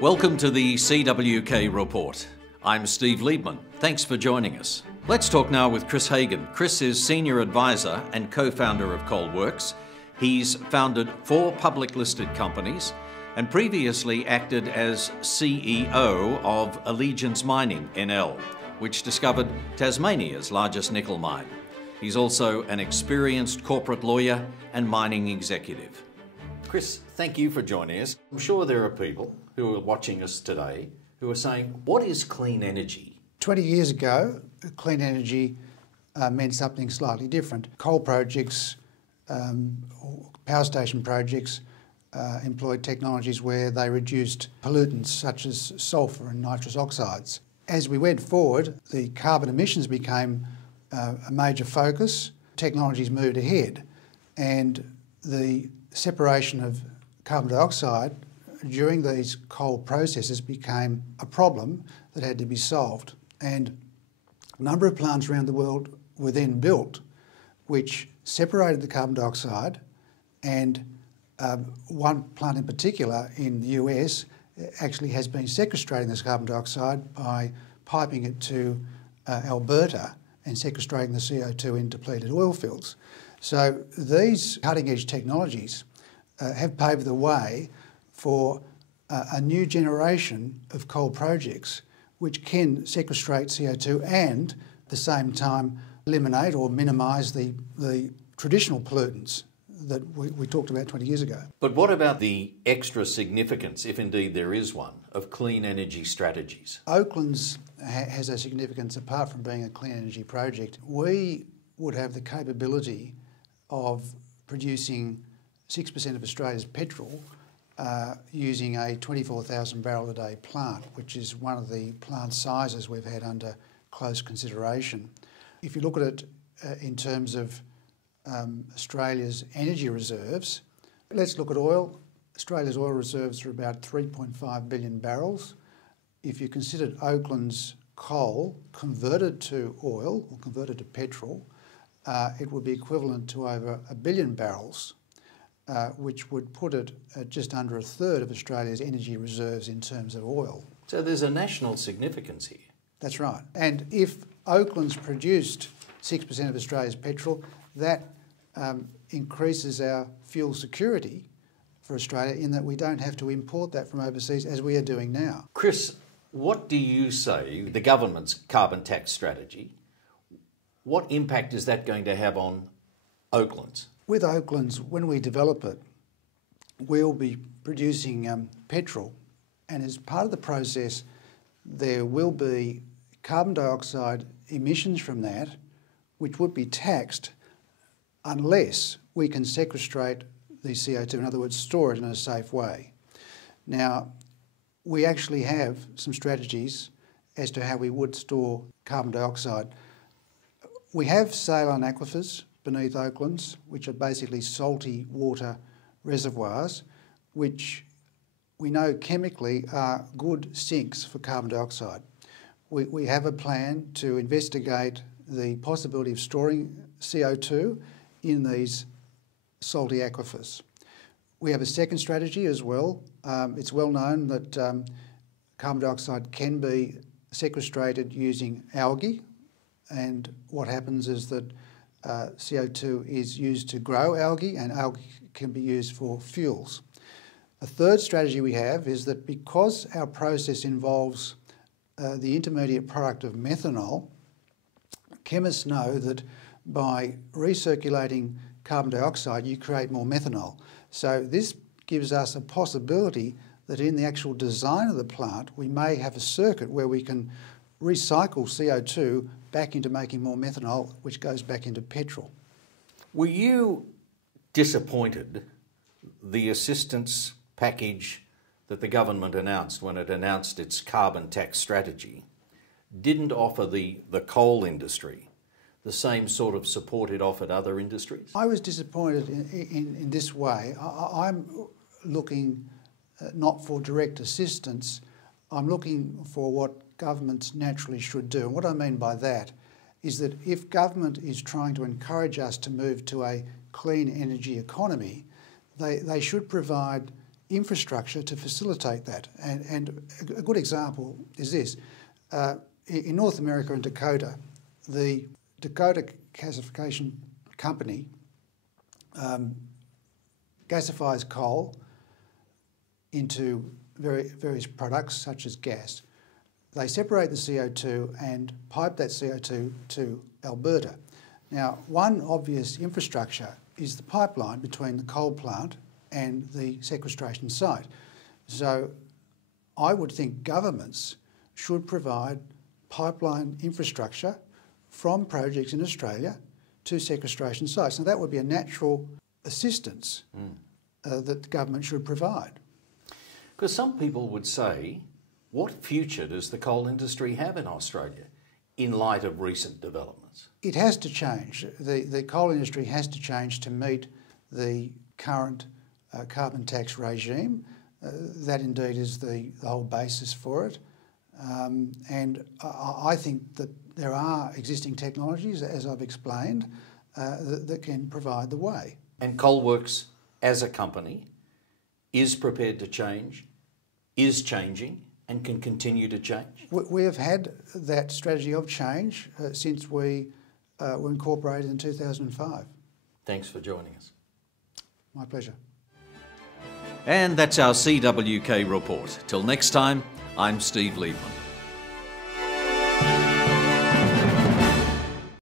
Welcome to the CWK Report. I'm Steve Liebman. Thanks for joining us. Let's talk now with Chris Hagan. Chris is Senior Advisor and co-founder of Coalworks. He's founded 4 public listed companies and previously acted as CEO of Allegiance Mining NL, which discovered Tasmania's largest nickel mine. He's also an experienced corporate lawyer and mining executive. Chris, thank you for joining us. I'm sure there are people who are watching us today who are saying, what is clean energy? 20 years ago, clean energy meant something slightly different. Coal projects, power station projects employed technologies where they reduced pollutants such as sulphur and nitrous oxides. As we went forward, the carbon emissions became a major focus. Technologies moved ahead, and the separation of carbon dioxide during these coal processes became a problem that had to be solved. And a number of plants around the world were then built which separated the carbon dioxide, and one plant in particular in the US actually has been sequestrating this carbon dioxide by piping it to Alberta and sequestrating the CO2 in depleted oil fields. So these cutting-edge technologies have paved the way for a new generation of coal projects which can sequestrate CO2 and at the same time eliminate or minimise the traditional pollutants that we talked about 20 years ago. But what about the extra significance, if indeed there is one, of clean energy strategies? Oakland's has a significance apart from being a clean energy project. We would have the capability of producing 6% of Australia's petrol using a 24,000 barrel a day plant, which is one of the plant sizes we've had under close consideration. If you look at it in terms of Australia's energy reserves, let's look at oil. Australia's oil reserves are about 3.5 billion barrels. If you considered Oakland's coal converted to oil or converted to petrol, it would be equivalent to over 1 billion barrels, which would put it at just under a third of Australia's energy reserves in terms of oil. So there's a national significance here. That's right. And if Oakland's produced 6% of Australia's petrol, that increases our fuel security for Australia in that we don't have to import that from overseas as we are doing now. Chris, what do you say, the government's carbon tax strategy, what impact is that going to have on Oakland's? With Oakland's, when we develop it, we'll be producing petrol, and as part of the process there will be carbon dioxide emissions from that which would be taxed unless we can sequestrate the CO2, in other words store it in a safe way. Now, we actually have some strategies as to how we would store carbon dioxide. We have saline aquifers beneath Oakland's, which are basically salty water reservoirs, which we know chemically are good sinks for carbon dioxide. We have a plan to investigate the possibility of storing CO2 in these salty aquifers. We have a second strategy as well. It's well known that carbon dioxide can be sequestrated using algae, and what happens is that CO2 is used to grow algae, and algae can be used for fuels. A third strategy we have is that because our process involves the intermediate product of methanol, chemists know that by recirculating carbon dioxide you create more methanol. So this gives us a possibility that in the actual design of the plant we may have a circuit where we can recycle CO2 back into making more methanol, which goes back into petrol. Were you disappointed the assistance package that the government announced when it announced its carbon tax strategy didn't offer the coal industry the same sort of support it offered other industries? I was disappointed in this way. I'm looking not for direct assistance, I'm looking for what governments naturally should do. And what I mean by that is that if government is trying to encourage us to move to a clean energy economy, they should provide infrastructure to facilitate that. And a good example is this. In North America and Dakota, the Dakota Gasification Company gasifies coal into various products such as gas. They separate the CO2 and pipe that CO2 to Alberta. Now, one obvious infrastructure is the pipeline between the coal plant and the sequestration site. So I would think governments should provide pipeline infrastructure from projects in Australia to sequestration sites. Now that would be a natural assistance that the government should provide. Because some people would say, what future does the coal industry have in Australia in light of recent developments? It has to change. The coal industry has to change to meet the current carbon tax regime. That indeed is the whole basis for it. And I think that there are existing technologies, as I've explained, that can provide the way. And Coalworks, as a company, is prepared to change, is changing, and can continue to change? We have had that strategy of change since we were incorporated in 2005. Thanks for joining us. My pleasure. And that's our CWK report. Till next time, I'm Steve Liebman.